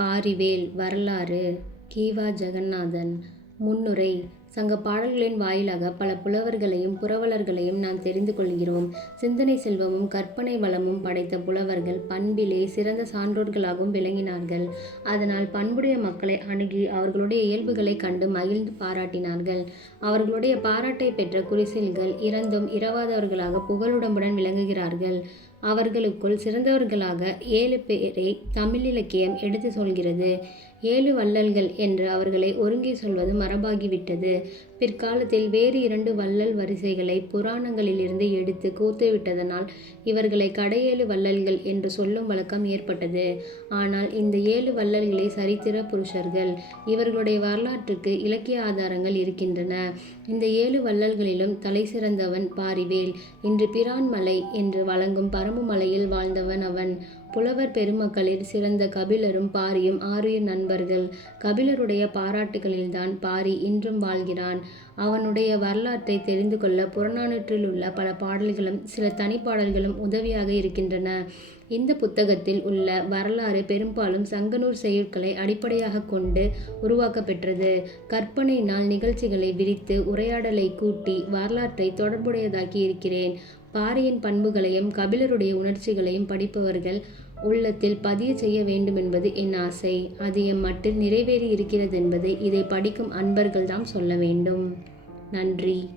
பாரிவேல் வரலாறு கீவா ஜெகந்நாதன் முன்னுரை சங்க பாடல்களின் வாயிலாக பல புலவர்களையும் புரவலர்களையும் நாம் தெரிந்து கொள்கிறோம். சிந்தனை செல்வமும் கற்பனை வளமும் படைத்த புலவர்கள் பண்பிலே சிறந்த சான்றோர்களாகவும் விளங்கினார்கள். அதனால் பண்புடைய மக்களை அணுகி அவர்களுடைய இயல்புகளைக் கண்டு மகிழ்ந்து பாராட்டினார்கள். அவர்களுடைய பாராட்டை பெற்ற குரிசில்கள் இறந்தும் இரவாதவர்களாக புகழுடம்புடன் விளங்குகிறார்கள். அவர்களுக்குள் சிறந்தவர்களாக ஏழு பேரை தமிழ் இலக்கியம் எடுத்துச் சொல்கிறது. ஏழு வள்ளல்கள் என்று அவர்களை ஒருங்கே சொல்வது மரபாகிவிட்டது. பிற்காலத்தில் வேறு இரண்டு வள்ளல் வரிசைகளை புராணங்களிலிருந்து எடுத்து கோத்துவிட்டதனால் இவர்களை கடையேழு வள்ளல்கள் என்று சொல்லும் வழக்கம் ஏற்பட்டது. ஆனால் இந்த ஏழு வள்ளல்களே சரித்திர புருஷர்கள். இவர்களுடைய வரலாற்றுக்கு இலக்கிய ஆதாரங்கள் இருக்கின்றன. இந்த ஏழு வள்ளல்களிலும் தலை சிறந்தவன் பாரிவேல். இன்று பிரான்மலை என்று வழங்கும் பரம்பு மலையில் வாழ்ந்தவன் அவன். புலவர் பெருமக்களில் சிறந்த கபிலரும் பாரியும் ஆருயிர் நண்பர்கள். கபிலருடைய பாராட்டுகளில்தான் பாரி இன்றும் வாழ்கிறான். அவனுடைய வரலாற்றை தெரிந்து கொள்ள புறநானூற்றிலுள்ள பல பாடல்களும் சில தனிப்பாடல்களும் உதவியாக இருக்கின்றன. இந்த புத்தகத்தில் உள்ள வரலாறு பெரும்பாலும் சங்கனூர் செய்யுட்களை அடிப்படையாகக் கொண்டு உருவாக்கப்பெற்றது கற்பனை நாள் நிகழ்ச்சிகளை விரித்து உரையாடலை கூட்டி வரலாற்றை தொடர்புடையதாக்கி இருக்கிறேன். பாரியின் பண்புகளையும் கபிலருடைய உணர்ச்சிகளையும் படிப்பவர்கள் உள்ளத்தில் பதிய செய்ய வேண்டுமென்பது என் ஆசை. அது இருக்கிறது என்பதை இதை படிக்கும் அன்பர்கள்தான் சொல்ல வேண்டும். நன்றி.